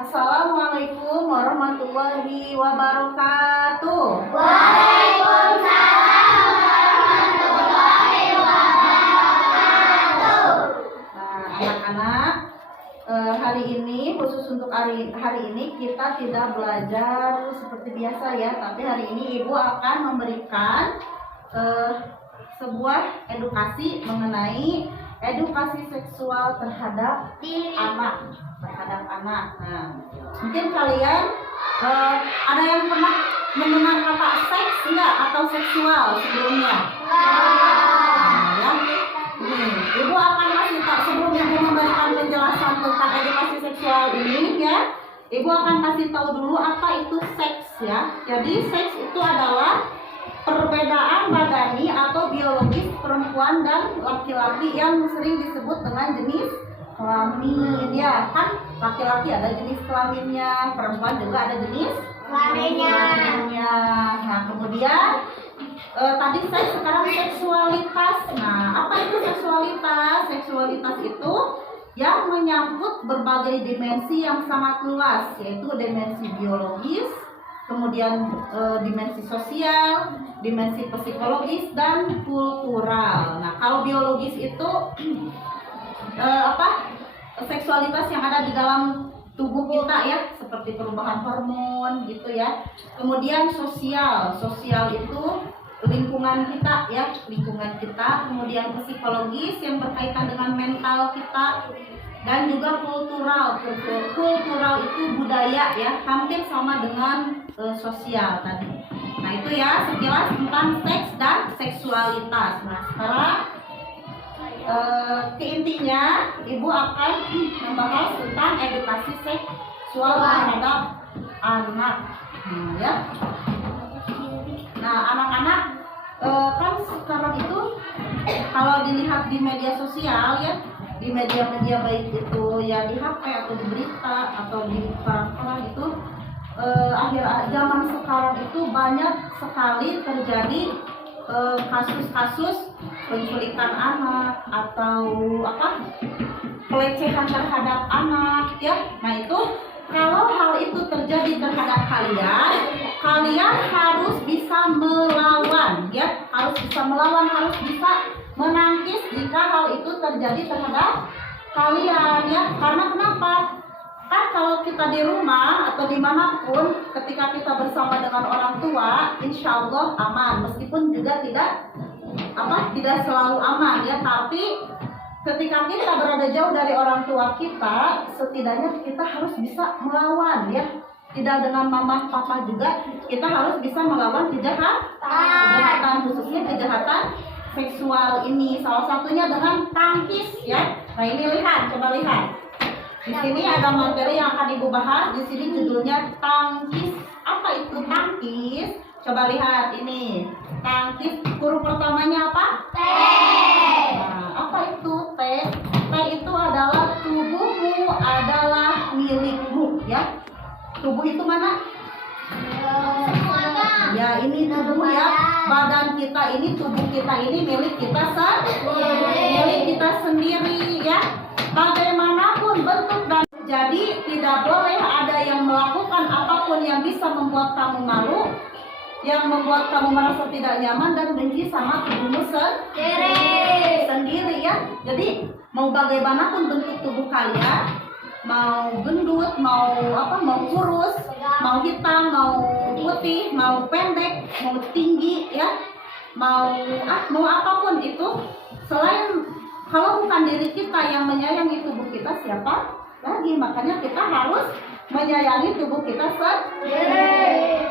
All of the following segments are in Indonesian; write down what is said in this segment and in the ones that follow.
Assalamualaikum warahmatullahi wabarakatuh. Waalaikumsalam warahmatullahi wabarakatuh. Nah, anak-anak, hari ini khusus untuk hari ini kita tidak belajar seperti biasa ya, tapi hari ini Ibu akan memberikan sebuah edukasi mengenai edukasi seksual terhadap anak. Nah, mungkin kalian ada yang pernah mendengar kata seks enggak atau seksual sebelumnya? Nah, ya. Ibu akan kasih tahu sebelum Ibu memberikan penjelasan tentang edukasi seksual ini ya. Ibu akan kasih tahu dulu apa itu seks ya. Jadi seks itu adalah perbedaan badani atau biologis perempuan dan laki-laki yang sering disebut dengan jenis kelamin ya kan. Laki-laki ada jenis kelaminnya, perempuan juga ada jenis kelaminnya. Nah kemudian tadi seks, sekarang seksualitas. Nah apa itu seksualitas? Seksualitas itu yang menyangkut berbagai dimensi yang sangat luas, yaitu dimensi biologis, kemudian dimensi sosial, dimensi psikologis dan kultural. Nah kalau biologis itu seksualitas yang ada di dalam tubuh kita ya, seperti perubahan hormon gitu ya. Kemudian sosial itu lingkungan kita ya, kemudian psikologis yang berkaitan dengan mental kita, dan juga kultural itu budaya ya, hampir sama dengan sosial tadi. Nah itu ya sekilas tentang seks dan seksualitas. Nah sekarang keintinya Ibu akan membahas tentang edukasi seksual terhadap anak ya. Nah anak-anak kan sekarang itu kalau dilihat di media sosial ya, di media-media baik itu ya di HP atau di berita atau di koran-koran itu akhir zaman sekarang itu banyak sekali terjadi kasus-kasus penculikan anak atau pelecehan terhadap anak ya. Nah itu kalau hal itu terjadi terhadap kalian harus bisa melawan ya, harus bisa menangkis jika hal itu terjadi terhadap kalian ya. Karena kenapa? Kan kalau kita di rumah atau dimanapun, ketika kita bersama dengan orang tua, insya Allah aman. Meskipun juga tidak selalu aman ya, tapi ketika kita berada jauh dari orang tua kita, setidaknya kita harus bisa melawan ya. Tidak dengan mama papa juga, kita harus bisa melawan kejahatan, khususnya kejahatan seksual ini. Salah satunya dengan tangkis ya. Nah ini coba lihat. Di sini ada materi yang akan Ibu bahas. Di sini judulnya tangkis. Apa itu tangkis? Coba lihat ini. Tangkis, huruf pertamanya apa? T. Nah, apa itu T? T itu adalah tubuhmu adalah milikmu ya. Tubuh itu mana? Ya ini tubuh ya. Badan kita ini, tubuh kita ini milik kita sendiri ya. Bagaimanapun bentuk dan jadi tidak boleh ada yang melakukan apapun yang bisa membuat kamu malu, yang membuat kamu merasa tidak nyaman dan benci sama tubuhmu sendiri ya. Jadi mau bagaimanapun bentuk tubuh kalian, mau gendut, mau kurus, mau hitam, mau putih, mau pendek, mau tinggi ya, mau apapun itu, selain kalau bukan diri kita yang menyayangi tubuh kita, siapa lagi? Makanya kita harus menyayangi tubuh kita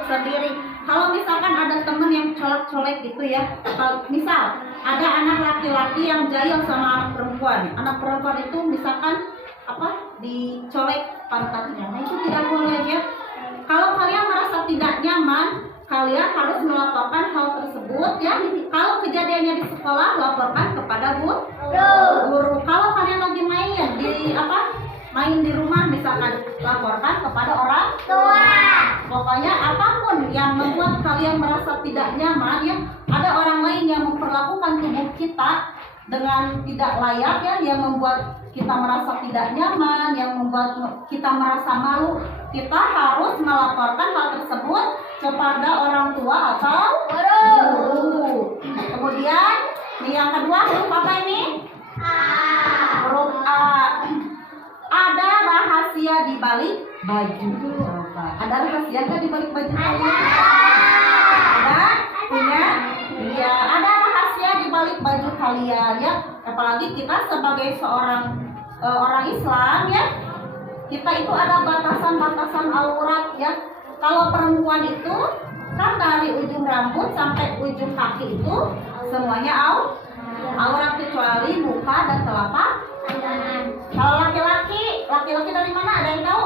sendiri. Kalau misalkan ada teman yang colek-colek gitu ya, atau misal ada anak laki-laki yang jahil sama anak perempuan. Anak perempuan itu misalkan dicolek pantatnya. Nah itu tidak boleh ya. Kalau kalian merasa tidak nyaman, kalian harus melaporkan hal tersebut ya. Kalau kejadiannya di sekolah, laporkan kepada guru. Kalau kalian lagi main di rumah misalkan, laporkan kepada orang tua. Pokoknya apapun yang membuat kalian merasa tidak nyaman ya, ada orang lain yang memperlakukan tubuh kita dengan tidak layak ya, yang membuat kita merasa tidak nyaman, yang membuat kita merasa malu, kita harus melaporkan hal tersebut kepada orang tua atau guru. Kemudian yang kedua, huruf apa ini? Huruf A. Ada rahasia di balik baju. Coba. Ada rahasia nggak di balik baju kalian? Ada? Punya? Iya. Ada rahasia di balik baju kalian ya. Apalagi kita sebagai seorang orang Islam ya. Kita itu ada batasan-batasan aurat ya. Kalau perempuan itu kan dari ujung rambut sampai ujung kaki itu semuanya aurat kecuali muka dan telapak tangan. Kalau laki-laki dari mana? Ada yang tahu?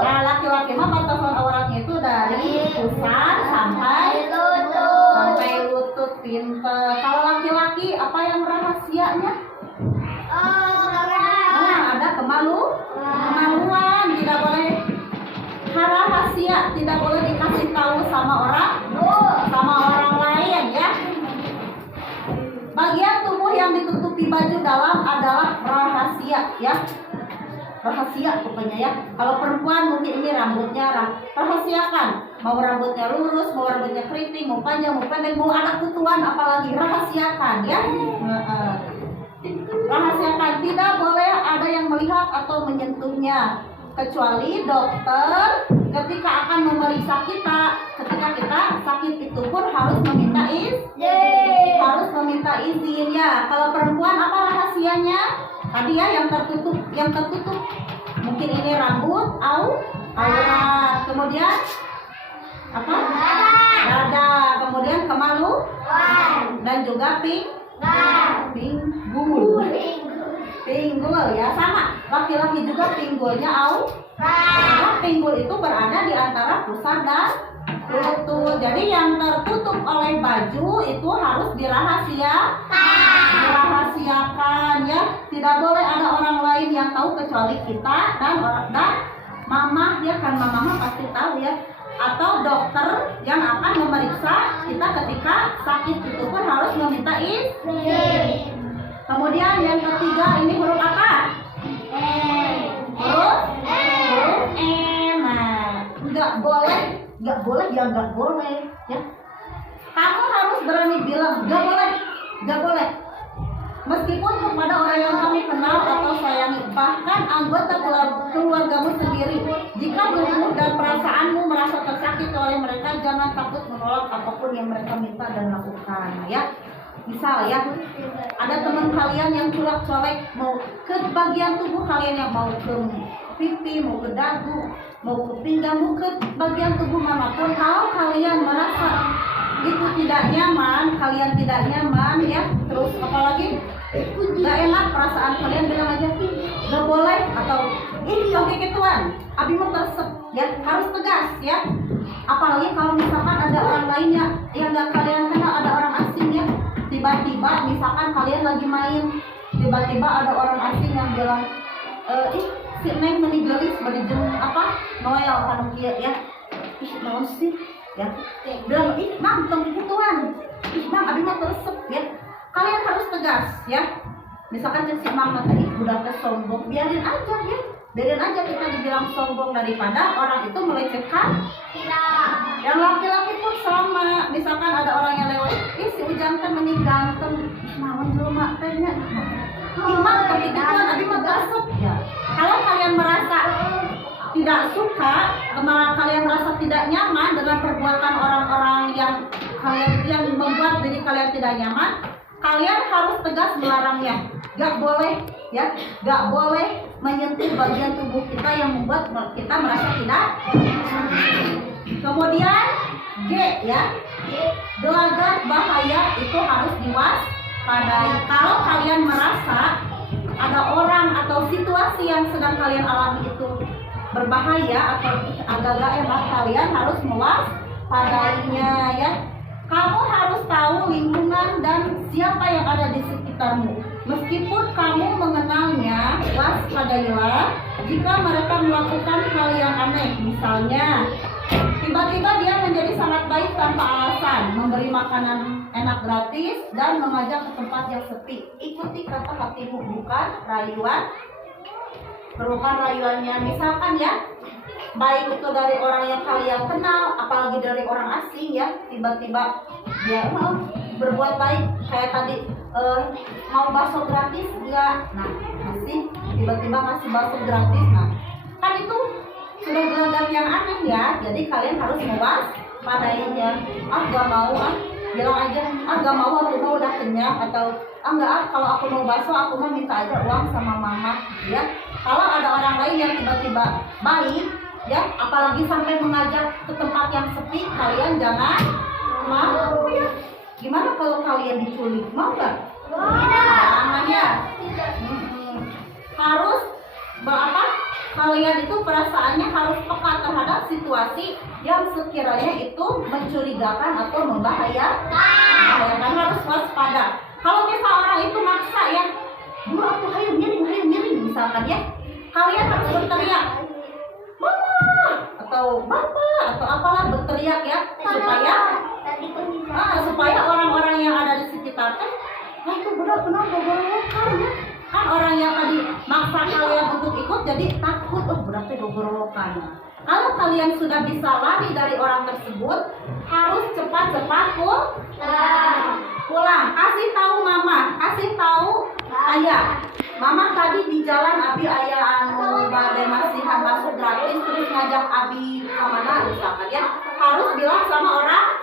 Nah, laki-laki mah batasan auratnya itu dari pusar sampai lutut. Pinter. Kalau laki-laki apa yang rahasianya? Ada kemaluan, tidak boleh rahasia, tidak boleh dikasih tahu sama orang lain ya. Bagian tubuh yang ditutupi baju dalam adalah rahasia ya. Rahasia pokoknya ya. Kalau perempuan mungkin ini rambutnya rahasiakan. Mau rambutnya lurus, mau rambutnya keriting, mau panjang, mau pendek, mau ada kutuan apalagi rahasiakan ya. Rahasiakan, tidak boleh ada yang melihat atau menyentuhnya kecuali dokter ketika akan memeriksa kita. Ketika kita sakit itu pun harus meminta izin ya. Kalau perempuan apa rahasianya? Tadi ya yang tertutup mungkin ini rambut, aurat, kemudian apa? Dada, kemudian kemaluan dan juga pinggul ya, sama laki-laki juga pinggulnya karena pinggul itu berada di antara pusar dan lutut. Jadi yang tertutup oleh baju itu harus dirahasiakan ya. Tidak boleh ada orang lain yang tahu kecuali kita dan mama ya, kan mama pasti tahu ya, atau dokter yang akan memeriksa kita ketika sakit itu pun harus meminta izin. Kemudian yang ketiga ini huruf apa? Huruf N. Nah, nggak boleh ya. Kamu harus berani bilang nggak boleh. Meskipun kepada orang yang kamu kenal atau sayangi, bahkan anggota keluargamu sendiri, jika tubuh dan perasaanmu merasa tersakiti oleh mereka, jangan takut menolak apapun yang mereka minta dan lakukan ya. Misal ya, ada teman kalian yang colek mau ke bagian tubuh kalian, yang mau ke pipi, mau ke dagu, mau ke pinggang, mau ke bagian tubuh manapun, kalau kalian merasa itu tidak nyaman, kalian tidak nyaman ya, terus apalagi gak enak perasaan kalian, bilang aja gak boleh, atau ini oke gituan, abi mau tersep ya, harus tegas ya. Apalagi kalau misalkan ada orang lainnya yang gak kalian kenal, ada orang asing ya, tiba-tiba misalkan kalian lagi main, tiba-tiba ada orang asing yang bilang si Neng menigelis menijeng apa Noel kan ya, naon sih ya, bilang Mang tong gituan, Mang abi mah tersep ya. Kalian harus tegas ya. Misalkan si Mang tadi udah sombong, biarin aja ya, biarin aja kita dibilang sombong daripada orang itu melecehkan kita. Yang laki-laki pun sama, misalkan ada orang yang lewat, si Ujang kan meninggal, naon jelema teh nya, Mang tapi gituan abi mah tersep ya. Kalau kalian merasa tidak suka, malah kalian merasa tidak nyaman dengan perbuatan orang-orang yang membuat diri kalian tidak nyaman, kalian harus tegas melarangnya. Gak boleh ya, gak boleh menyentuh bagian tubuh kita yang membuat kita merasa tidak. Kemudian G ya, gelagat bahaya itu harus diwaspadai. Kalau kalian merasa ada orang atau situasi yang sedang kalian alami itu berbahaya atau agak-agak enak, kalian harus mewaspadainya ya. Kamu harus tahu lingkungan dan siapa yang ada di sekitarmu. Meskipun kamu mengenalnya, waspadailah jika mereka melakukan hal yang aneh. Misalnya Tiba-tiba dia menjadi sangat baik tanpa alasan, memberi makanan enak gratis dan mengajak ke tempat yang sepi. Ikuti kata hatimu, bukan rayuan. Bukan rayuannya. Misalkan ya, baik itu dari orang yang kalian kenal, apalagi dari orang asing ya, tiba-tiba dia mau berbuat baik kayak tadi, mau bakso gratis enggak, nah masih tiba-tiba ngasih bakso gratis, nah kan itu sudah gelagat yang aneh ya. Jadi kalian harus mewaspadainya. Gak mau bilang aja, gak mau, aku mau udah kenyang, atau enggak, kalau aku mau bakso aku mau minta aja uang sama mama ya. Kalau ada orang lain yang tiba-tiba baik ya, apalagi sampai mengajak ke tempat yang sepi, kalian jangan mau ya. Gimana kalau kalian diculik, mau nggak? Jangan ya. Harus apa? Kalian itu perasaannya harus peka terhadap situasi yang sekiranya itu mencurigakan atau membahayakan. Harus waspada. Kalau misal orang itu maksa ya, bu aku hayu miring misalkan ya, kalian harus berteriak mama atau bapak atau apalah, berteriak ya, supaya orang-orang yang ada di sekitar itu benar-benar gogorokan ya. Kan orang yang tadi maksa kalian untuk ikut jadi takut, berarti gogorokan. Kalau kalian sudah bisa lari dari orang tersebut, harus cepat-cepat pulang. Kasih tahu mama, kasih tahu ayah. Mama tadi di jalan abi ayah bade masihan masuk gratis, terus ngajak abi kemana misalkan ya, harus bilang sama orang.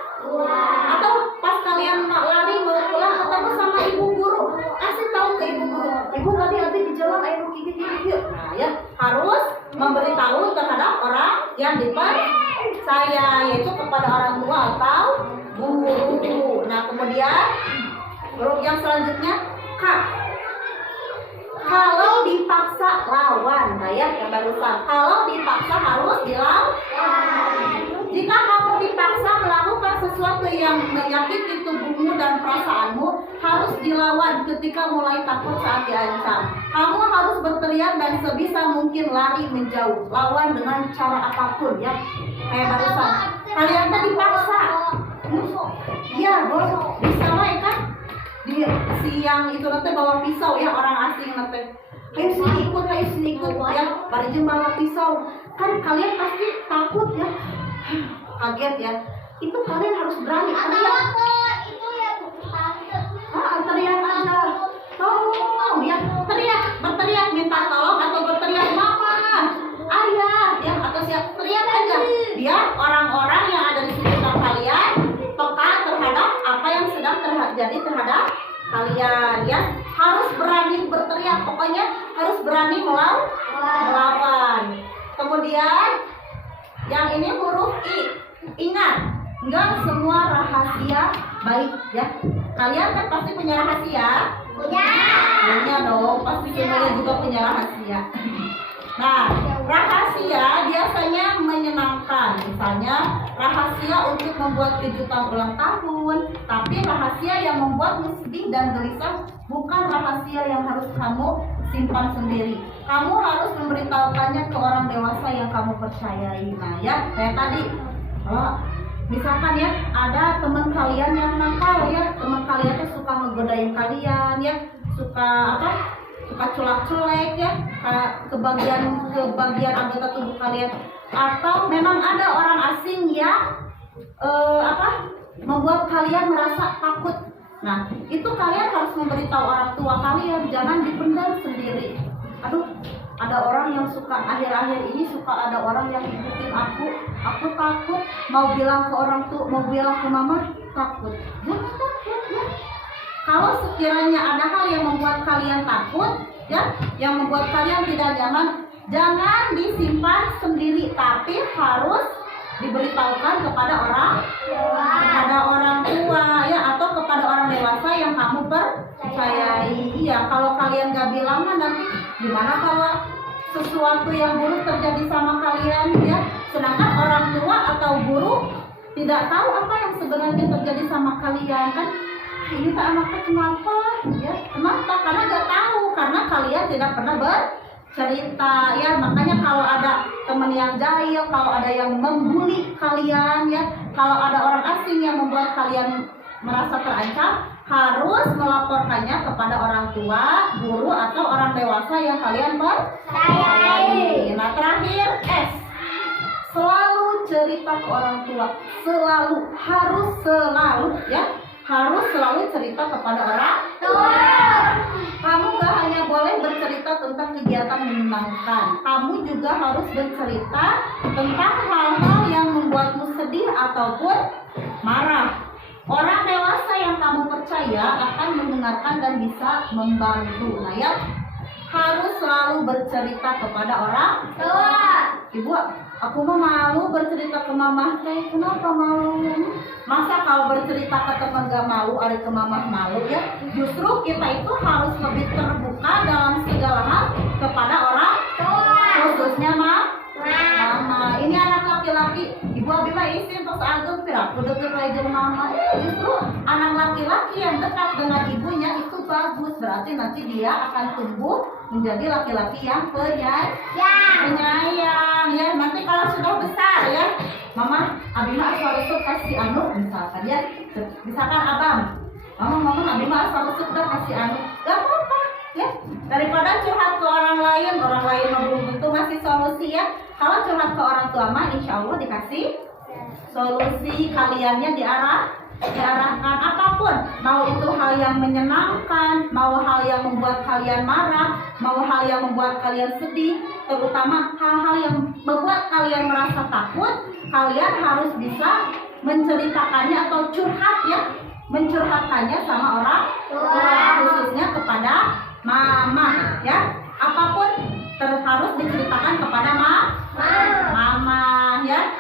Atau pas kalian lari mau pulang ketemu sama ibu guru, kasih tahu ke ibu guru, ibu tadi abi di jalan ayo gigi. Nah ya, harus memberitahu terhadap orang yang dipercaya, yaitu kepada orang tua atau guru. Nah kemudian huruf yang selanjutnya K. Kalau dipaksa lawan, nah ya yang barusan. Kalau dipaksa harus dilawan. Jika kamu dipaksa melakukan sesuatu yang menyakiti tubuhmu dan perasaanmu, harus dilawan ketika mulai takut saat diancam. Kamu harus berteriak dan sebisa mungkin lari menjauh. Lawan dengan cara apapun ya. Kayak barusan. Kalian tadi dipaksa. Iya, bos. Bisa lah ya kan? Di siang itu nanti bawa pisau ya, orang asing nanti. Ayo sini ikut ya. Bari bawa pisau. Kan kalian pasti takut ya. Kaget ya. Itu kalian harus berani teriak. Teriak aja. Tolong ya. Berteriak minta tolong atau berteriak mama, ayah ya, atau siap teriak aja. Biar orang-orang yang ada di sekitar kalian peka terhadap apa yang sedang terjadi terhadap kalian ya. Harus berani berteriak, pokoknya harus berani melawan. Kemudian yang ini huruf I. Ingat, enggak semua rahasia baik ya. Kalian kan pasti punya rahasia? Punya dong, pasti semuanya juga punya rahasia. Nah, rahasia biasanya menyenangkan. Misalnya rahasia untuk membuat kejutan ulang tahun. Tapi rahasia yang membuatmu sedih dan gelisah bukan rahasia yang harus kamu simpan sendiri. Kamu harus memberitahukannya ke orang dewasa yang kamu percayai. Nah ya, kayak tadi, misalkan ya ada teman kalian yang nakal ya, teman kalian tuh suka ngegodain kalian ya, suka culak-culek ya ke bagian anggota tubuh kalian, atau memang ada orang asing yang membuat kalian merasa takut. Nah, itu kalian harus memberitahu orang tua kalian, jangan dipendam sendiri. Aduh, ada orang yang suka akhir-akhir ini suka ada orang yang ikutin aku takut, mau bilang ke orang tua, mau bilang ke mama, takut. Jangan takut ya. Kalau sekiranya ada hal yang membuat kalian takut ya, yang membuat kalian tidak nyaman, jangan disimpan sendiri, tapi harus diberitahukan kepada orang tua ya, atau kepada orang dewasa yang kamu percayai ya. Kalau kalian gak bilang nanti gimana kalau sesuatu yang buruk terjadi sama kalian ya, sedangkan orang tua atau guru tidak tahu apa yang sebenarnya terjadi sama kalian kan. Ini tak anaknya kenapa ya, kenapa? Karena gak tahu, karena kalian tidak pernah bercerita ya. Makanya kalau ada teman teman yang jahil, kalau ada yang membuli kalian ya, kalau ada orang asing yang membuat kalian merasa terancam, harus melaporkannya kepada orang tua, guru atau orang dewasa yang kalian percayai. Nah, terakhir S. Selalu cerita ke orang tua. Selalu, harus selalu ya. Harus selalu cerita kepada orang tua. Kamu gak hanya boleh bercerita tentang kegiatan menyenangkan, kamu juga harus bercerita tentang hal-hal yang membuatmu sedih ataupun marah. Orang dewasa yang kamu percaya akan mendengarkan dan bisa membantu. Nah ya, harus selalu bercerita kepada orang tua. Ibu, aku mah malu bercerita ke mama. Kenapa malu? Masa kalau bercerita ke teman gak malu, ada ke mama malu ya? Justru kita itu harus lebih terbuka dalam segala hal kepada orang tua, khususnya mama. Ini anak laki-laki, ibu abi mah isin terus ageng pira, udah kerja mama. Justru anak laki-laki yang dekat dengan ibunya itu bagus, berarti nanti dia akan tumbuh menjadi laki-laki yang penyayang ya. Nanti kalau sudah besar ya, mama abi mah harus kasih anu misalkan ya, misalkan abang, mama abi mah harus kasih anu, gak apa-apa ya, daripada curhat ke orang lain belum tentu masih solusi ya. Kalau curhat ke orang tua mah insya Allah dikasih solusi, kaliannya diarahkan apapun, mau itu hal yang menyenangkan, mau hal yang membuat kalian marah, mau hal yang membuat kalian sedih, terutama hal-hal yang membuat kalian merasa takut, kalian harus bisa menceritakannya atau curhat ya, mencurhatkannya sama orang tua, khususnya kepada mama ya. Apapun harus diceritakan kepada mama ya.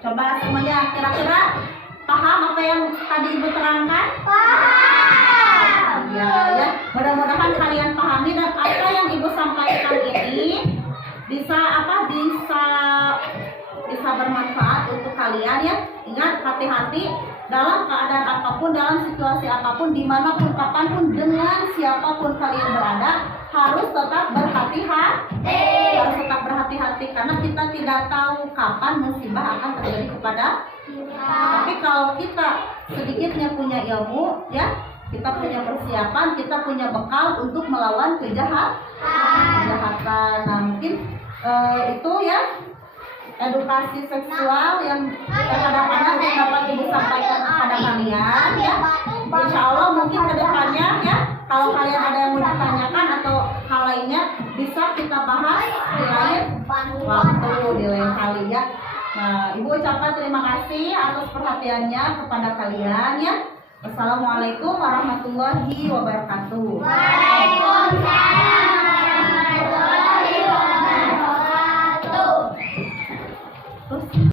Coba semuanya kira-kira paham apa yang tadi ibu terangkan? Paham. Ya. Mudah-mudahan kalian pahami dan apa yang ibu sampaikan ini bisa bermanfaat untuk kalian ya. Ingat, hati-hati dalam keadaan apapun, dalam situasi apapun, dimanapun, kapanpun, dengan siapapun kalian berada, harus tetap berhati-hati karena kita tidak tahu kapan musibah akan terjadi kepada kita. Tapi kalau kita sedikitnya punya ilmu ya, kita punya persiapan, kita punya bekal untuk melawan kejahatan. Nah, mungkin itu ya edukasi seksual yang kadang-kadang yang dapat ibu sampaikan kepada kalian ya. Insya Allah mungkin kedepannya ya, kalau kalian ada yang mau ditanyakan atau hal lainnya, bisa kita bahas di lain waktu, di lain kali ya. Nah, ibu ucapkan terima kasih atas perhatiannya kepada kalian ya. Wassalamualaikum warahmatullahi wabarakatuh. Waalaikumsalam.